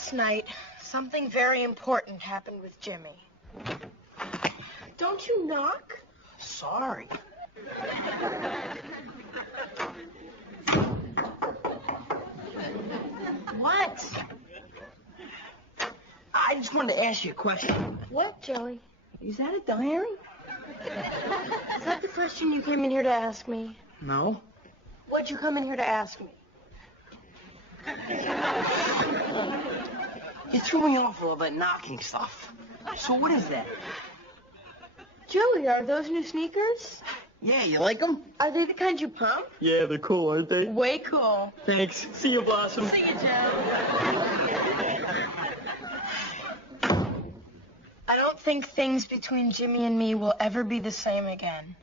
Last night, something very important happened with Jimmy. Don't you knock? Sorry. What? I just wanted to ask you a question. What, Joey? Is that a diary? Is that the question you came in here to ask me? No. What'd you come in here to ask me? You threw me off with all that knocking stuff. So what is that? Joey, are those new sneakers? Yeah, you like them? Are they the kind you pump? Yeah, they're cool, aren't they? Way cool. Thanks. See you, Blossom. See you, Joe. I don't think things between Jimmy and me will ever be the same again.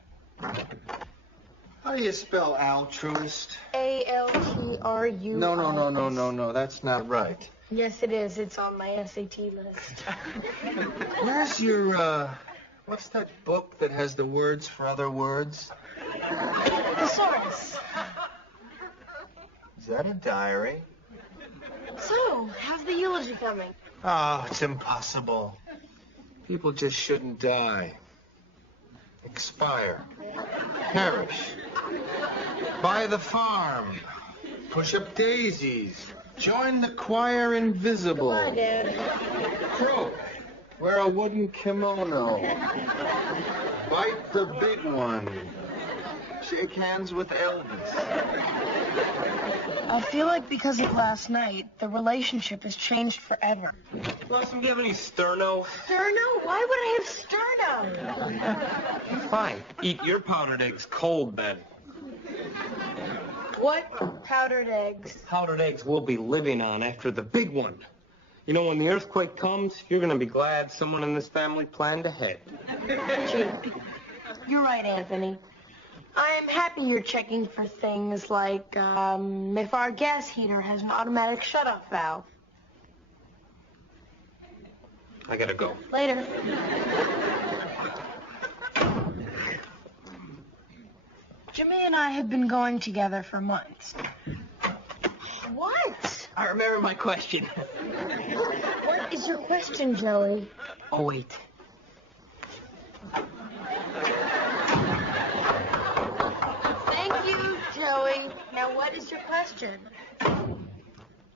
How do you spell altruist? A-L-T-R-U-I-S. No. That's not right. Yes, it is. It's on my SAT list. Where's your, what's that book that has the words for other words? Thesaurus. Is that a diary? So, how's the eulogy coming? Oh, it's impossible. People just shouldn't die. Expire. Perish. Buy the farm. Push up daisies. Join the choir invisible. Come on, Dad. Croak. Wear a wooden kimono. Bite the big one. Shake hands with Elvis. I feel like because of last night, the relationship has changed forever. Blossom, do you have any sterno? Sterno? Why would I have sterno? Fine. Eat your powdered eggs cold, then. What powdered eggs? Powdered eggs we'll be living on after the big one. You know, when the earthquake comes, you're going to be glad someone in this family planned ahead. Gee, you're right, Anthony. I'm happy you're checking for things like, if our gas heater has an automatic shut-off valve. I gotta go. Later. Jimmy and I have been going together for months. What? I remember my question. What is your question, Joey? Oh, wait. Thank you, Joey. Now, what is your question?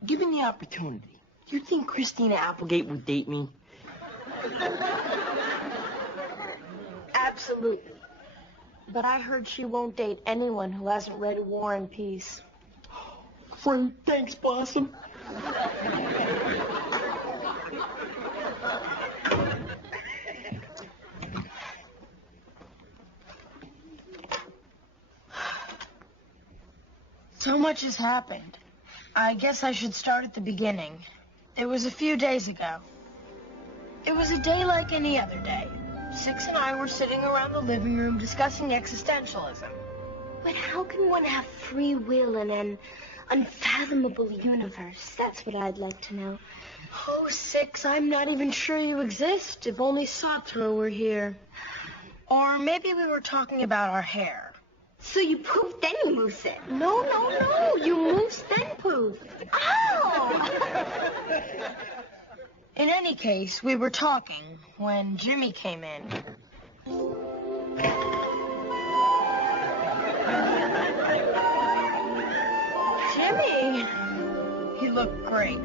Given the opportunity, do you think Christina Applegate would date me? Absolutely. But I heard she won't date anyone who hasn't read War and Peace. Fruit, thanks, Blossom. So much has happened. I guess I should start at the beginning. It was a few days ago. It was a day like any other day. Six and I were sitting around the living room discussing existentialism. But how can one have free will in an unfathomable universe? That's what I'd like to know. Oh, Six, I'm not even sure you exist. If only Sartre were here. Or maybe we were talking about our hair. So you poof, then you moose it. No. You moose, then poof. Ow! In any case, we were talking when Jimmy came in. Jimmy! He looked great.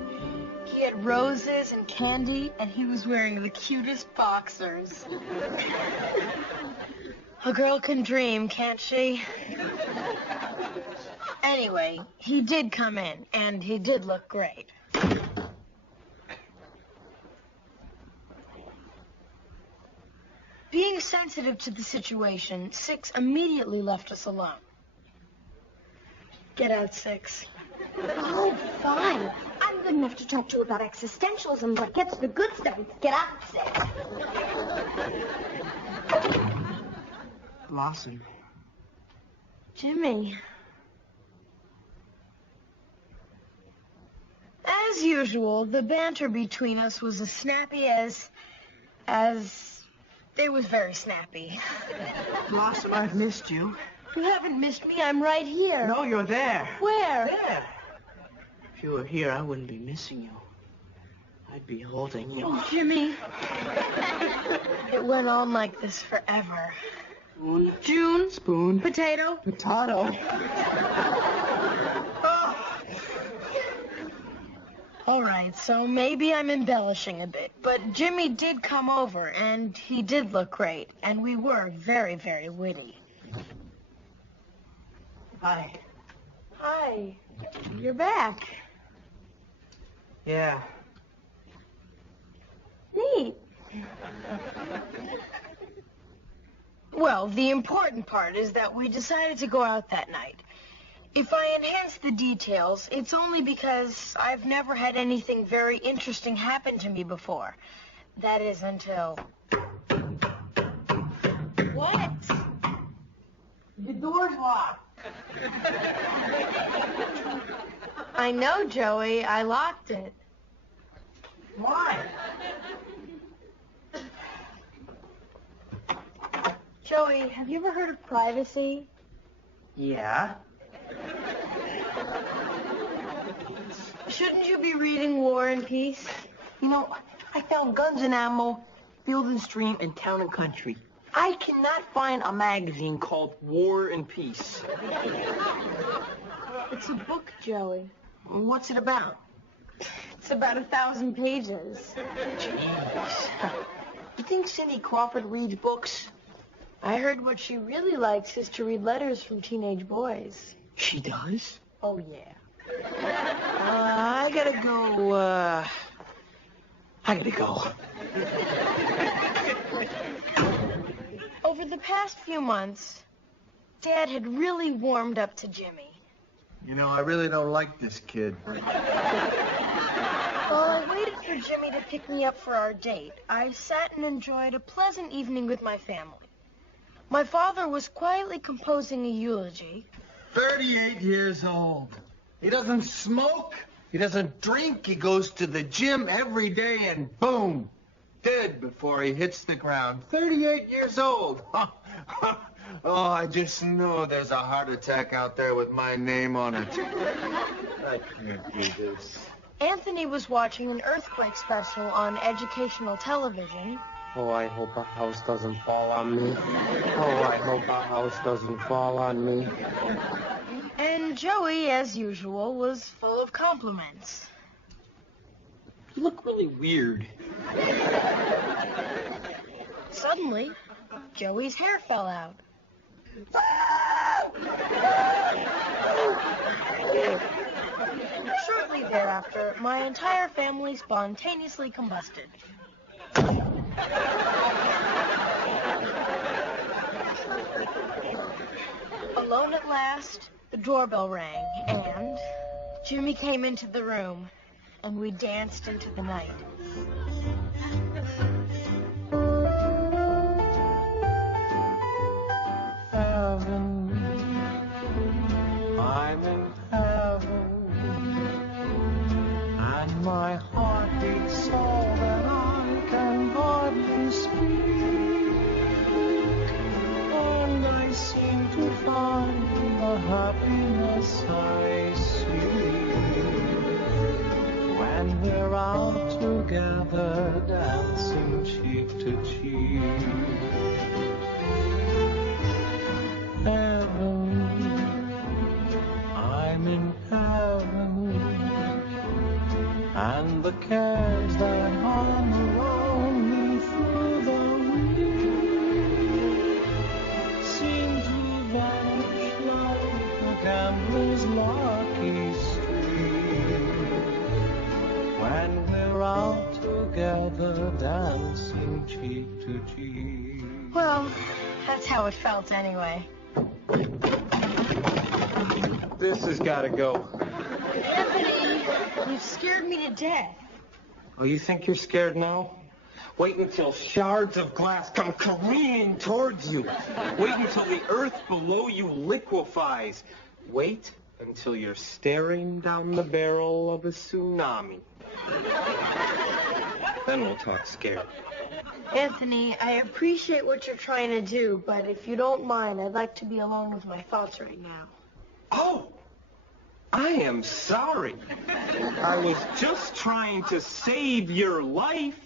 He had roses and candy, and he was wearing the cutest boxers. A girl can dream, can't she? Anyway, he did come in, and he did look great. Being sensitive to the situation, Six immediately left us alone. Get out, Six. Oh, fine. I'm good enough to talk to you about existentialism, but get to the good stuff. Get out, Six. Blossom. Jimmy. As usual, the banter between us was as snappy as... It was very snappy. Blossom, I've missed you. You haven't missed me. I'm right here. No, you're there. Where? There. If you were here, I wouldn't be missing you. I'd be holding you. Oh, Jimmy. It went on like this forever. Spoon. June. Spoon. Potato. Potato. All right, so maybe I'm embellishing a bit, but Jimmy did come over, and he did look great, and we were very, very witty. Hi. Hi. You're back. Yeah. Neat. Well, the important part is that we decided to go out that night. If I enhance the details, it's only because I've never had anything very interesting happen to me before. That is until... What? The door's locked. I know, Joey. I locked it. Why? Joey, have you ever heard of privacy? Yeah. Shouldn't you be reading War and Peace? You know, I found Guns and Ammo, Field and Stream, and Town and Country. I cannot find a magazine called War and Peace. It's a book, Joey. What's it about? It's about 1,000 pages. Jeez. You think Cindy Crawford reads books? I heard what she really likes is to read letters from teenage boys. She does? Oh, yeah. I gotta go, Over the past few months, Dad had really warmed up to Jimmy. You know, I really don't like this kid. While I waited for Jimmy to pick me up for our date, I sat and enjoyed a pleasant evening with my family. My father was quietly composing a eulogy. 38 years old. He doesn't smoke. He doesn't drink. He goes to the gym every day and boom, dead before he hits the ground. 38 years old. Oh, I just know there's a heart attack out there with my name on it. I can't do this. Anthony was watching an earthquake special on educational television. Oh, I hope a house doesn't fall on me. Oh, I hope a house doesn't fall on me. And Joey, as usual, was full of compliments. You look really weird. Suddenly, Joey's hair fell out. Shortly thereafter, my entire family spontaneously combusted. Alone at last, the doorbell rang, and Jimmy came into the room, and we danced into the night. Heaven, I'm in heaven, and my heart beats so that I can hardly speak, and I seem to find the happiness I seek when we're out together dancing cheek to cheek. Heaven, I'm in heaven, and the cares that hung around me through the week seem to vanish like a gambler's lucky streak when we're out together dancing cheek to cheek. Well, that's how it felt anyway. This has got to go. Anthony, you've scared me to death. Oh, you think you're scared now? Wait until shards of glass come careening towards you. Wait until the earth below you liquefies. Wait until you're staring down the barrel of a tsunami. Then we'll talk scared. Anthony, I appreciate what you're trying to do, but if you don't mind, I'd like to be alone with my thoughts right now. Oh! I am sorry. I was just trying to save your life.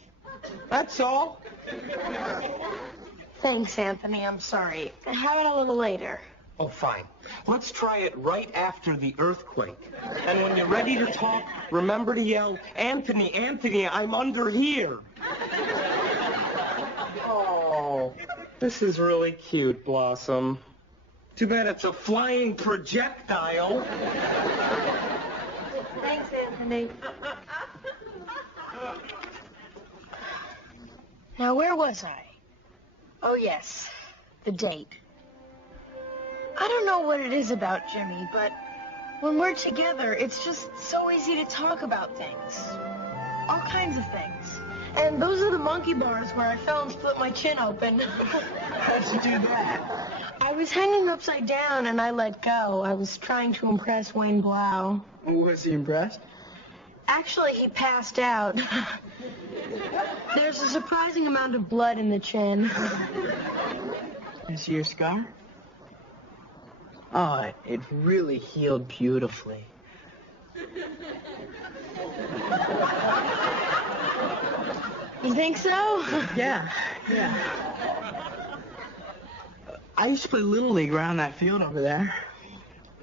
That's all. Thanks, Anthony. I'm sorry. How about a little later? Oh, fine. Let's try it right after the earthquake. And when you're ready to talk, remember to yell, Anthony, Anthony, I'm under here. Oh, this is really cute, Blossom. Too bad it's a flying projectile. Thanks, Anthony. Now, where was I? Oh, yes, the date. I don't know what it is about Jimmy, but when we're together, it's just so easy to talk about things. All kinds of things. And those are the monkey bars where I fell and split my chin open. How'd you do that? I was hanging upside down and I let go. I was trying to impress Wayne Blau. Was he impressed? Actually, he passed out. There's a surprising amount of blood in the chin. Is your scar? Oh, it really healed beautifully. You think so? Yeah. I used to play Little League around that field over there.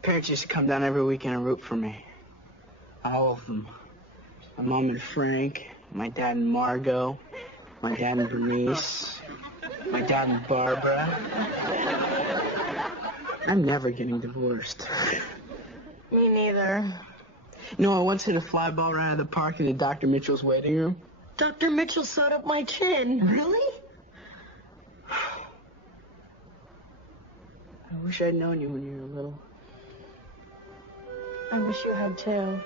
Parents used to come down every weekend and root for me. All of them. My mom and Frank, my dad and Margot, my dad and Bernice, my dad and Barbara. I'm never getting divorced. Me neither. No, I once hit a fly ball right out of the park into Dr. Mitchell's waiting room. Dr. Mitchell sewed up my chin. Really? I wish I'd known you when you were little. I wish you had too.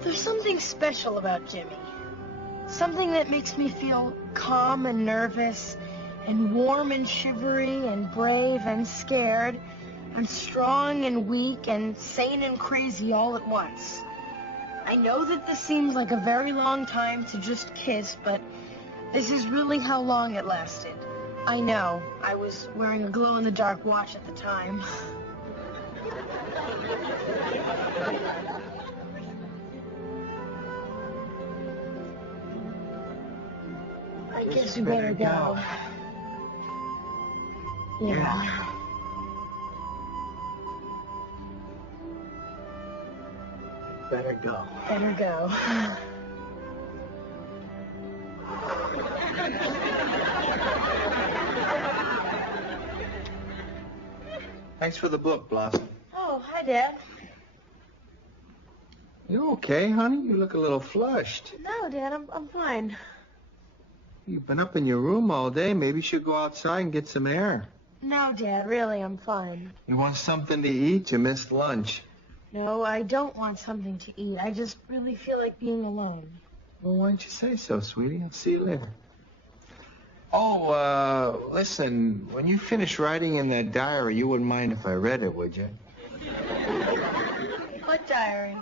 There's something special about Jimmy. Something that makes me feel calm and nervous, and warm and shivery, and brave and scared, and strong and weak, and sane and crazy all at once. I know that this seems like a very long time to just kiss, but this is really how long it lasted. I know. I was wearing a glow-in-the-dark watch at the time. I guess we better go. Yeah. Better go. Better go. Thanks for the book, Blossom. Oh, hi, Dad. You okay, honey? You look a little flushed. No, Dad, I'm fine. You've been up in your room all day. Maybe you should go outside and get some air. No, Dad, really, I'm fine. You want something to eat? You missed lunch. No, I don't want something to eat. I just really feel like being alone. Well, why don't you say so, sweetie? I'll see you later. Oh, listen, when you finish writing in that diary, you wouldn't mind if I read it, would you? What diary?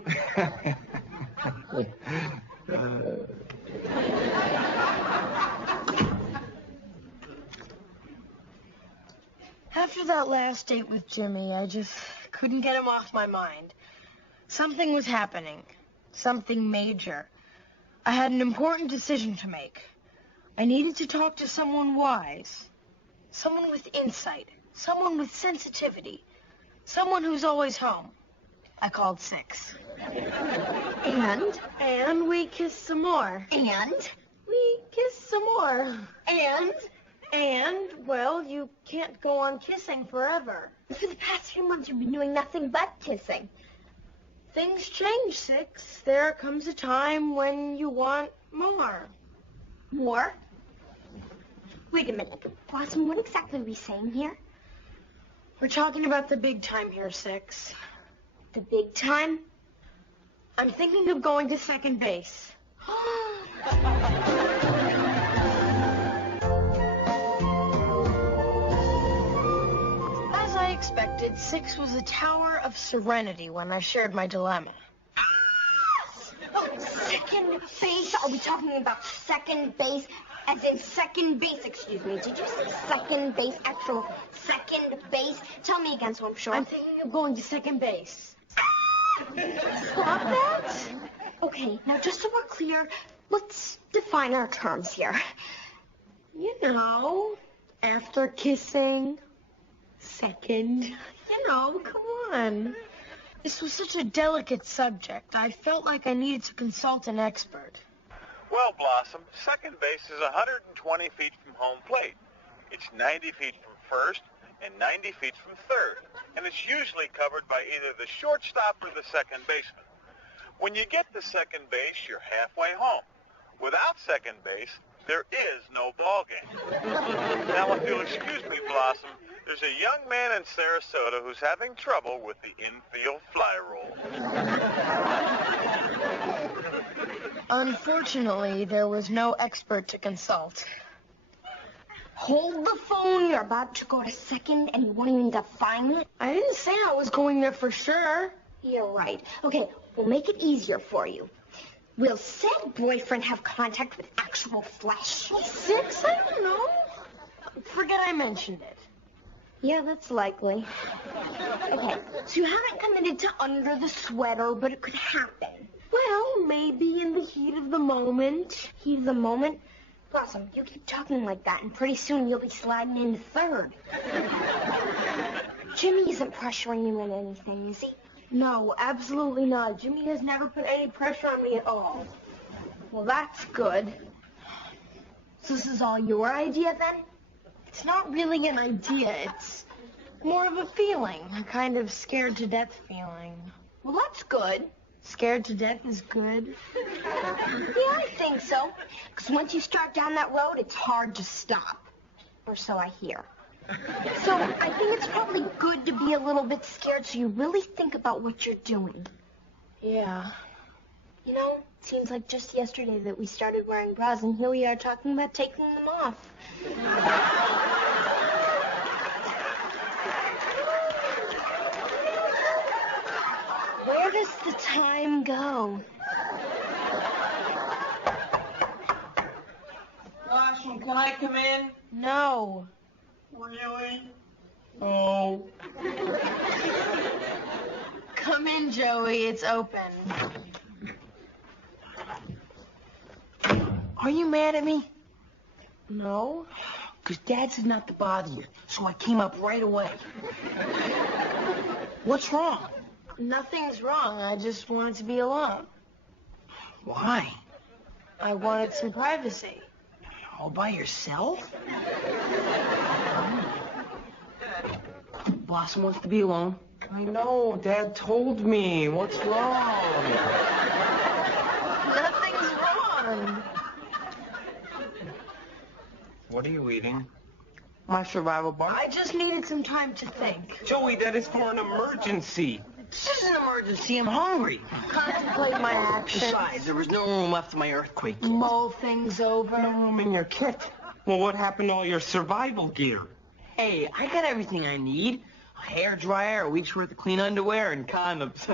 After that last date with Jimmy, I just couldn't get him off my mind. Something was happening. Something major. I had an important decision to make. I needed to talk to someone wise. Someone with insight. Someone with sensitivity. Someone who's always home. I called Six. And? And we kissed some more. And? We kissed some more. And? And, well, you can't go on kissing forever. For the past few months, you've been doing nothing but kissing. Things change, Six. There comes a time when you want more. More? Wait a minute. Blossom, what exactly are we saying here? We're talking about the big time here, Six. The big time? I'm thinking of going to second base. As I expected, Six was a tower of serenity when I shared my dilemma. Oh, second base? Are we talking about second base? As in second base, excuse me. Did you say second base? Actual second base? Tell me again so I'm sure. I'm thinking of going to second base. Stop that. Okay, now just so we're clear, let's define our terms here. You know, after kissing, second. You know, come on. This was such a delicate subject. I felt like I needed to consult an expert. Well, Blossom, second base is 120 feet from home plate. It's 90 feet from first and 90 feet from third. And it's usually covered by either the shortstop or the second baseman. When you get to second base, you're halfway home. Without second base, there is no ball game. Now, if you'll excuse me, Blossom, there's a young man in Sarasota who's having trouble with the infield fly roll. Unfortunately, there was no expert to consult. Hold the phone. You're about to go to second and you won't even define it. I didn't say I was going there for sure. You're right. Okay, we'll make it easier for you. Will said boyfriend have contact with actual flesh? He's 6? I don't know. Forget I mentioned it. Yeah, that's likely. Okay, so you haven't committed to under the sweater, but it could happen. Well, maybe in the heat of the moment. Heat of the moment? Blossom, you keep talking like that, and pretty soon you'll be sliding into third. Jimmy isn't pressuring you in anything, is he? No, absolutely not. Jimmy has never put any pressure on me at all. Well, that's good. So this is all your idea, then? It's not really an idea. It's more of a feeling, a kind of scared to death feeling. Well, that's good. Scared to death is good. Yeah, I think so. Because once you start down that road, it's hard to stop. Or so I hear. So I think it's probably good to be a little bit scared so you really think about what you're doing. Yeah. You know, it seems like just yesterday that we started wearing bras, and here we are talking about taking them off. Where does the time go? Blossom, can I come in? No. Really? Oh. Come in, Joey. It's open. Are you mad at me? No, because Dad said not to bother you, so I came up right away. What's wrong? Nothing's wrong. I just wanted to be alone. Why? I wanted some privacy. All by yourself? Blossom wants to be alone. I know. Dad told me. What's wrong? Nothing's wrong. What are you eating? My survival bar. I just needed some time to think. Joey, that is for an emergency. This is an emergency. I'm hungry. Contemplate my actions. Besides, there was no room left in my earthquake kit. Mull things over. No room in your kit. Well, what happened to all your survival gear? Hey, I got everything I need. A hair dryer, a week's worth of clean underwear, and condoms.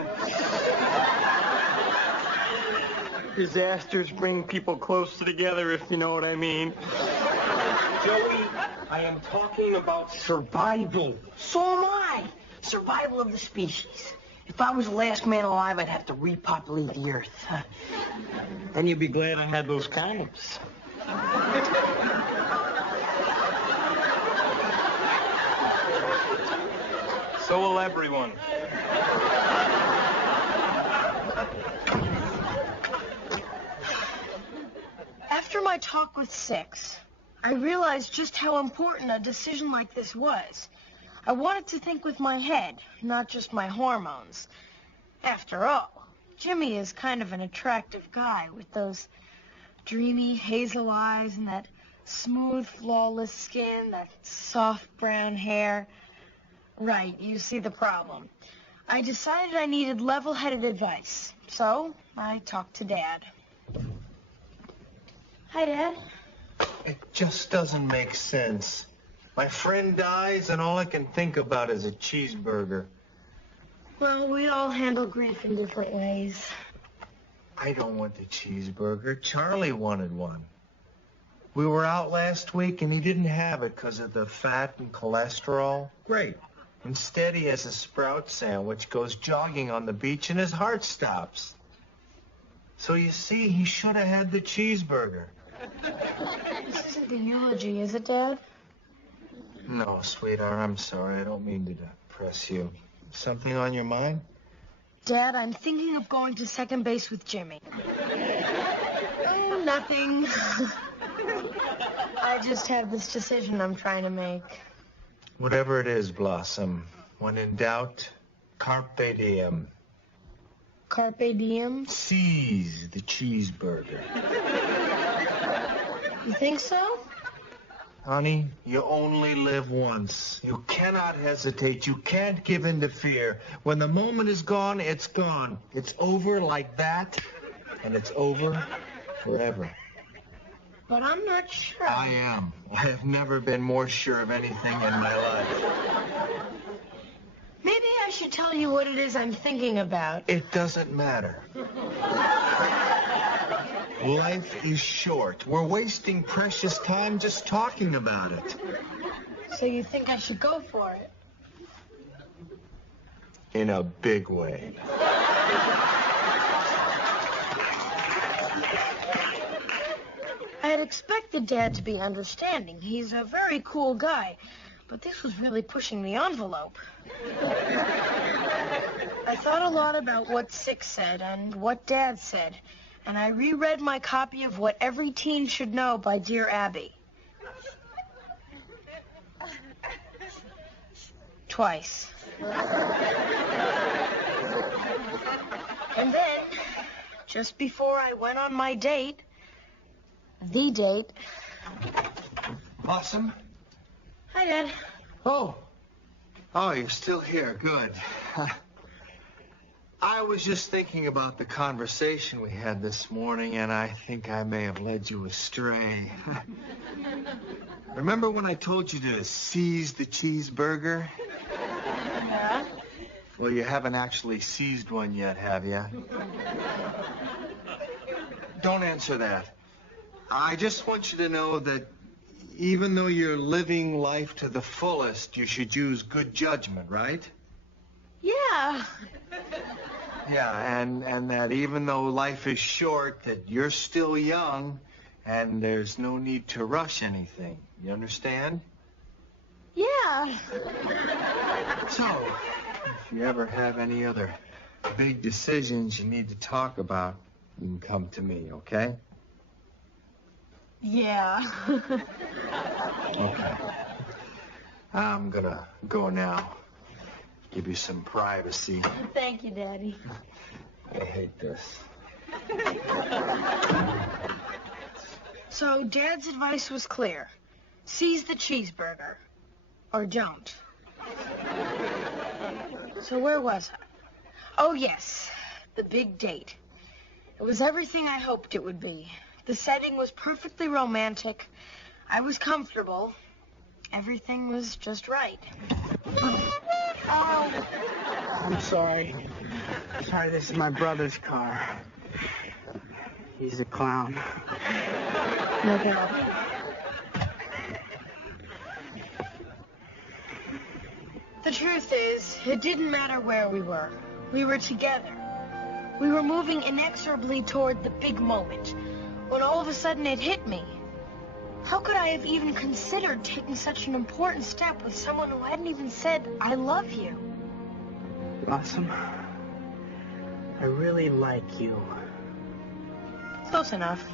Disasters bring people closer together, if you know what I mean. Joey, I am talking about survival. So am I. Survival of the species. If I was the last man alive, I'd have to repopulate the earth. Then you'd be glad I had those condoms. So will everyone. After my talk with Six, I realized just how important a decision like this was. I wanted to think with my head, not just my hormones. After all, Jimmy is kind of an attractive guy with those dreamy hazel eyes and that smooth, flawless skin, that soft brown hair. Right, you see the problem. I decided I needed level-headed advice, so I talked to Dad. Hi, Dad. It just doesn't make sense. My friend dies, and all I can think about is a cheeseburger. Well, we all handle grief in different ways. I don't want the cheeseburger. Charlie wanted one. We were out last week and he didn't have it because of the fat and cholesterol. Great. Instead, he has a sprout sandwich, goes jogging on the beach, and his heart stops. So you see, he should have had the cheeseburger. This isn't the eulogy, is it, Dad? No, sweetheart, I'm sorry. I don't mean to depress you. Something on your mind? Dad, I'm thinking of going to second base with Jimmy. Oh, nothing. I just have this decision I'm trying to make. Whatever it is, Blossom. When in doubt, carpe diem. Carpe diem? Seize the cheeseburger. You think so? Honey, you only live once. You cannot hesitate. You can't give in to fear. When the moment is gone, it's gone. It's over like that, and it's over forever. But I'm not sure. I am. I have never been more sure of anything in my life. Maybe I should tell you what it is I'm thinking about. It doesn't matter. Life is short. We're wasting precious time just talking about it. So you think I should go for it? In a big way. I had expected Dad to be understanding. He's a very cool guy. But this was really pushing the envelope. I thought a lot about what Six said and what Dad said. And I reread my copy of What Every Teen Should Know by Dear Abby. Twice. And then, just before I went on my date, the date. Blossom? Hi, Dad. Oh, you're still here. Good. I was just thinking about the conversation we had this morning, and I think I may have led you astray. Remember when I told you to seize the cheeseburger? Yeah? Well, you haven't actually seized one yet, have you? Don't answer that. I just want you to know that even though you're living life to the fullest, you should use good judgment, right? Yeah. Yeah, and that even though life is short, that you're still young, and there's no need to rush anything. You understand? Yeah. So, if you ever have any other big decisions you need to talk about, you can come to me, okay? Yeah. Okay. I'm gonna go now. Give you some privacy. Thank you, Daddy. I hate this. So Dad's advice was clear. Seize the cheeseburger. Or don't. So where was I? Oh, yes. The big date. It was everything I hoped it would be. The setting was perfectly romantic. I was comfortable. Everything was just right. Oh. I'm sorry. Sorry, this is my brother's car. He's a clown. No problem. The truth is, it didn't matter where we were. We were together. We were moving inexorably toward the big moment, when all of a sudden it hit me. How could I have even considered taking such an important step with someone who hadn't even said, I love you? Blossom, I really like you. Close enough.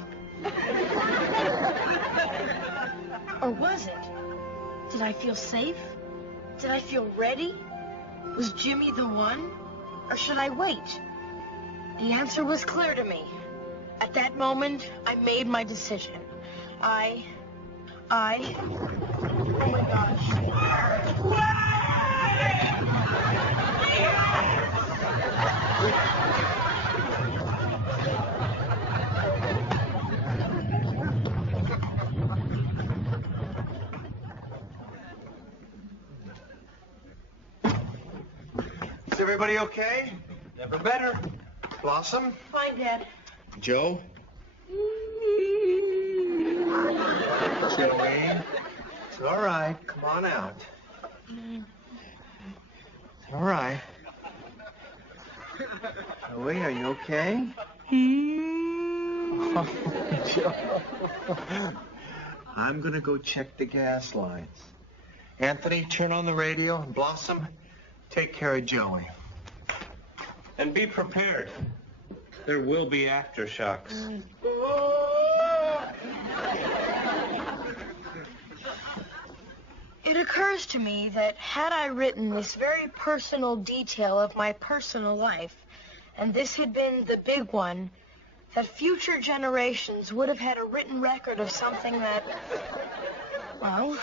Or was it? Did I feel safe? Did I feel ready? Was Jimmy the one? Or should I wait? The answer was clear to me. At that moment, I made my decision. Oh my gosh. Is everybody okay? Never better. Blossom? Fine, Dad. Joe? Joey, it's all right. Come on out. It's all right. Joey, are you okay? Oh, Joe. I'm gonna go check the gas lines. Anthony, turn on the radio, and Blossom, take care of Joey. And be prepared. There will be aftershocks. It occurs to me that had I written this very personal detail of my personal life, and this had been the big one, that future generations would have had a written record of something that, well,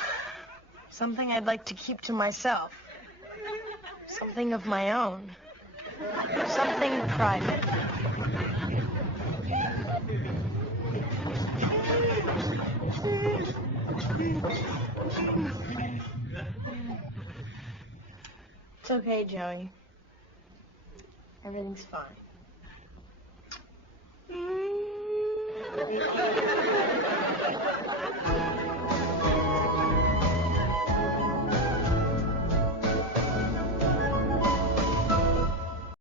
something I'd like to keep to myself. Something of my own. Something private. It's okay, Joey. Everything's fine.